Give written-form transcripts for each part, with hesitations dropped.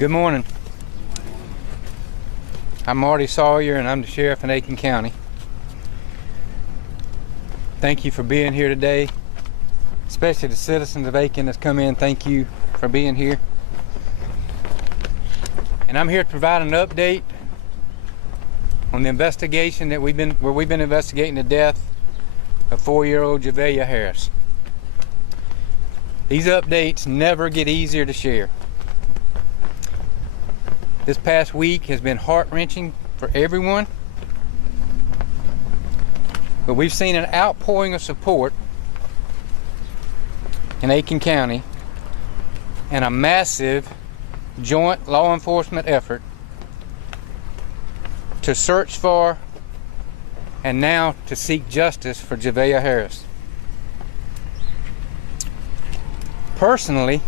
Good morning. I'm Marty Sawyer and I'm the sheriff in Aiken County. Thank you for being here today, especially the citizens of Aiken that's come in. Thank you for being here. And I'm here to provide an update on the investigation that we've been investigating the death of 4-year-old Javeayah Harris. These updates never get easier to share. This past week has been heart-wrenching for everyone, but we've seen an outpouring of support in Aiken County and a massive joint law enforcement effort to search for and now to seek justice for Javeayah Harris. Personally,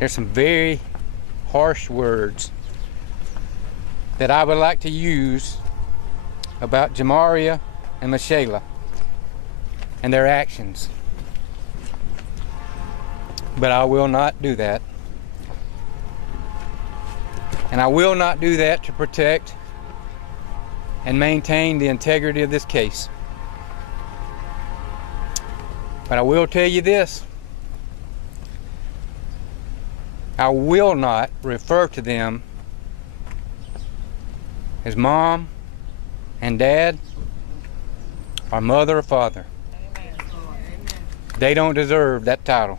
there's some very harsh words that I would like to use about Javeayah and Michelle and their actions, but I will not do that. And I will not do that to protect and maintain the integrity of this case. But I will tell you this: I will not refer to them as mom and dad or mother or father. They don't deserve that title.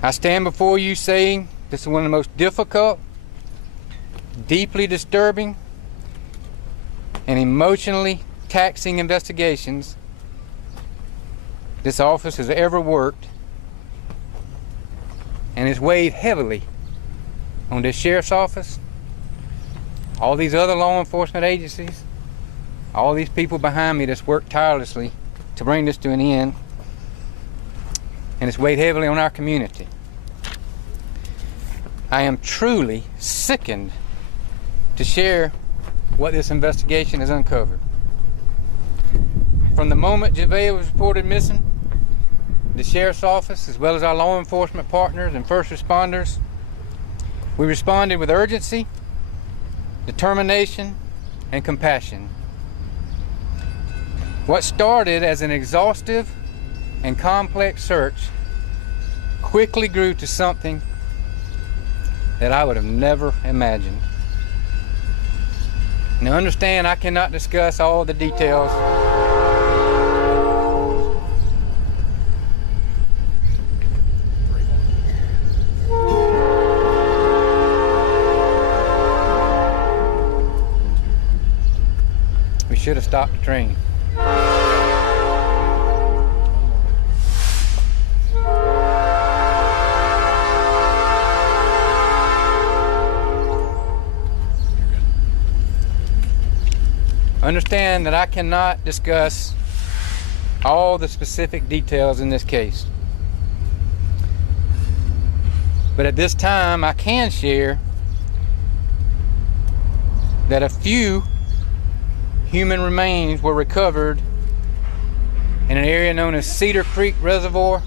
I stand before you saying this is one of the most difficult, deeply disturbing, and emotionally taxing investigations this office has ever worked, and it's weighed heavily on this sheriff's office, all these other law enforcement agencies, all these people behind me that's worked tirelessly to bring this to an end, and it's weighed heavily on our community. I am truly sickened to share what this investigation has uncovered. From the moment Javeayah was reported missing, the sheriff's office, as well as our law enforcement partners and first responders, we responded with urgency, determination, and compassion. What started as an exhaustive and complex search quickly grew to something that I would have never imagined. Now understand, I cannot discuss all the details We should have stopped the train. Understand that I cannot discuss all the specific details in this case. But at this time, I can share that a few human remains were recovered in an area known as Cedar Creek Reservoir,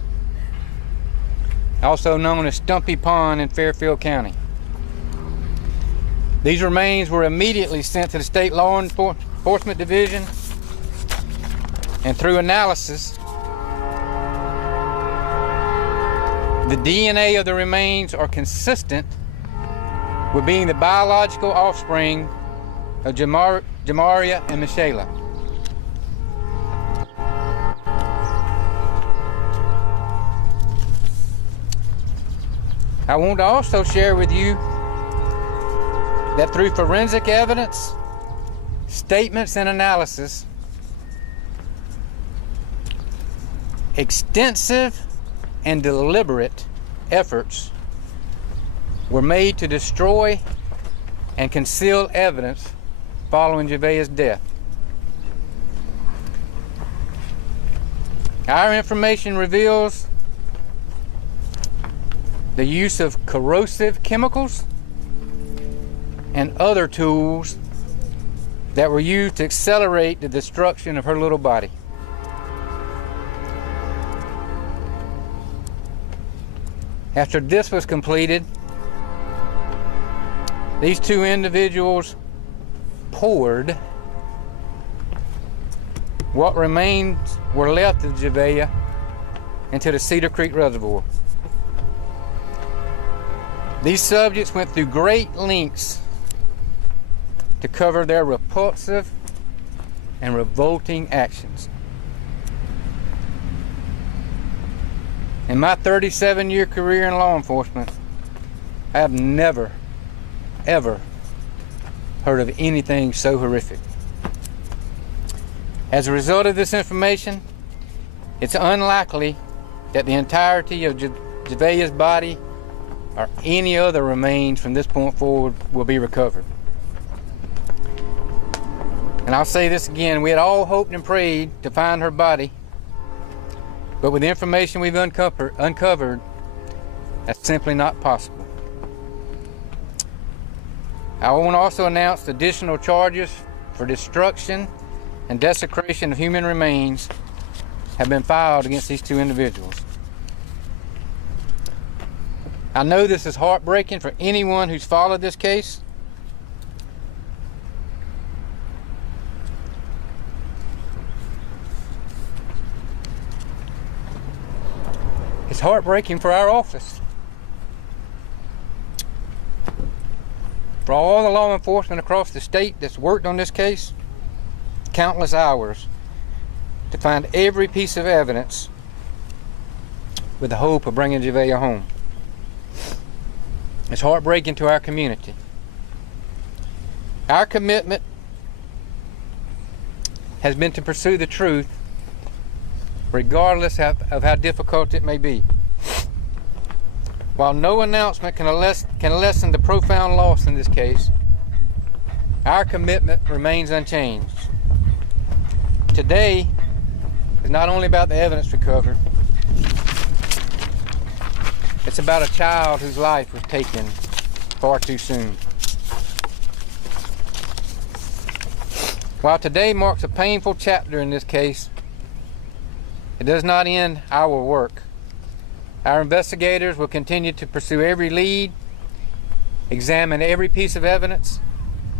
also known as Stumpy Pond in Fairfield County. These remains were immediately sent to the State Law Enforcement Division, and through analysis, the DNA of the remains are consistent with being the biological offspring of Javeayah and Michelle. I want to also share with you that through forensic evidence, statements, and analysis, extensive and deliberate efforts were made to destroy and conceal evidence following Javeayah's death. Our information reveals the use of corrosive chemicals and other tools that were used to accelerate the destruction of her little body. After this was completed, these two individuals poured what remains were left of Javeayah into the Cedar Creek Reservoir. These subjects went through great lengths to cover their repulsive and revolting actions. In my 37-year career in law enforcement, I have never, ever heard of anything so horrific. As a result of this information, it's unlikely that the entirety of Javeayah's body or any other remains from this point forward will be recovered. And I'll say this again, we had all hoped and prayed to find her body, but with the information we've uncovered, that's simply not possible. I want to also announce additional charges for destruction and desecration of human remains have been filed against these two individuals. I know this is heartbreaking for anyone who's followed this case. It's heartbreaking for our office. For all the law enforcement across the state that's worked on this case, countless hours to find every piece of evidence with the hope of bringing Javeayah home. It's heartbreaking to our community. Our commitment has been to pursue the truth regardless of how difficult it may be. While no announcement can lessen the profound loss in this case, our commitment remains unchanged. Today is not only about the evidence recovered, it's about a child whose life was taken far too soon. While today marks a painful chapter in this case, it does not end our work. Our investigators will continue to pursue every lead, examine every piece of evidence,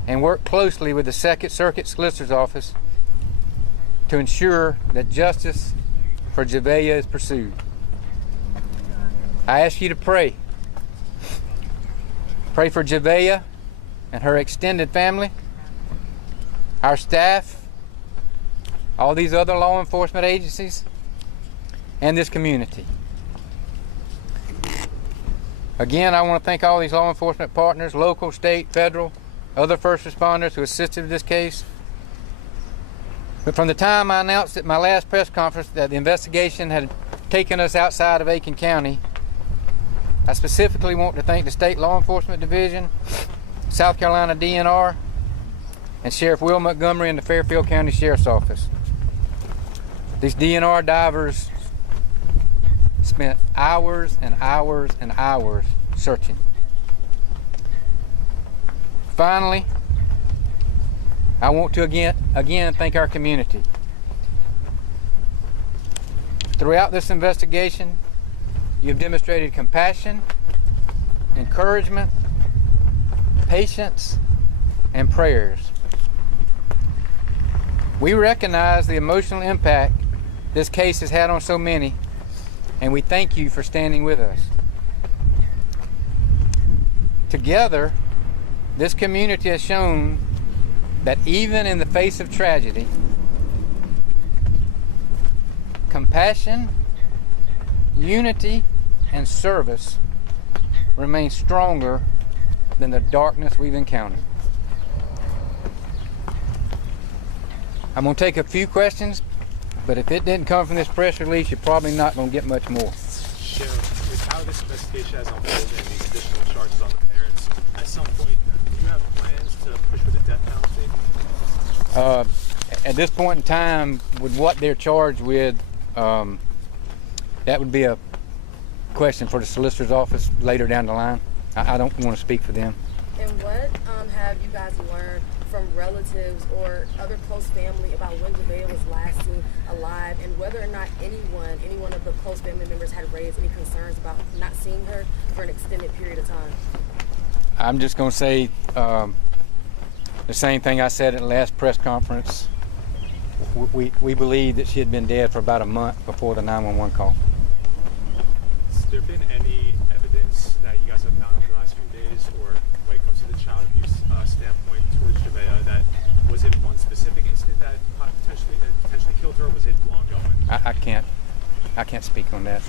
and work closely with the Second Circuit Solicitor's Office to ensure that justice for Javeayah is pursued. I ask you to pray. Pray for Javeayah and her extended family, our staff, all these other law enforcement agencies, and this community. Again, I want to thank all these law enforcement partners, local, state, federal, other first responders who assisted in this case. But from the time I announced at my last press conference that the investigation had taken us outside of Aiken County, I specifically want to thank the State Law Enforcement Division, South Carolina DNR, and Sheriff Will Montgomery and the Fairfield County Sheriff's Office. These DNR divers spent hours and hours and hours searching. Finally, I want to again thank our community. Throughout this investigation, you have demonstrated compassion, encouragement, patience, and prayers. We recognize the emotional impact this case has had on so many, and we thank you for standing with us. Together, this community has shown that even in the face of tragedy, compassion, unity, and service remain stronger than the darkness we've encountered. I'm going to take a few questions, but if it didn't come from this press release, you're probably not going to get much more. Sheriff, with how this investigation has unfolded and these additional charges on the parents, at some point, do you have plans to push for the death penalty? At this point in time, with what they're charged with, that would be a question for the solicitor's office later down the line. I don't want to speak for them. And what have you guys learned from relatives or other close family about when Javeayah was last seen alive, and whether or not any one of the close family members had raised any concerns about not seeing her for an extended period of time? I'm just going to say the same thing I said at the last press conference. We believe that she had been dead for about a month before the 911 call. Has there been any evidence that you guys have found over the last few days, or when it comes to the child abuse standpoint towards Javeayah, that was it one specific incident that potentially killed her, or was it long going? I can't speak on that.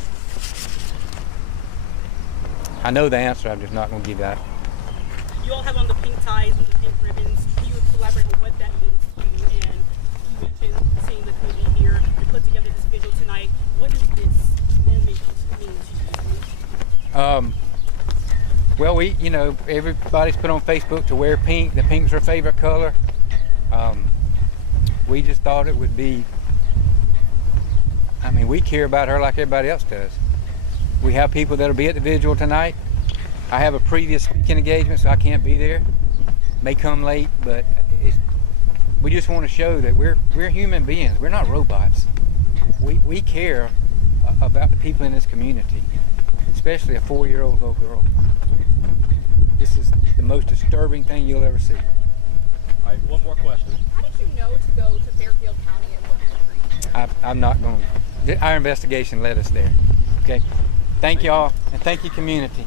I know the answer. I'm just not going to give that. You all have on the pink ties and the pink ribbons. Can you elaborate on what that means to you? And you mentioned seeing the committee here and put together this video tonight. What does this image mean to you? Well, everybody's put on Facebook to wear pink. The pink's her favorite color. We just thought it would be, we care about her like everybody else does. We have people that'll be at the vigil tonight. I have a previous speaking engagement, so I can't be there. May come late, but we just want to show that we're human beings. We're not robots. We care about the people in this community, especially a 4-year-old little girl. This is the most disturbing thing you'll ever see. All right, one more question. How did you know to go to Fairfield County and look at the creek? I'm not going. Our investigation led us there. Okay. Thank y'all, and thank you, community.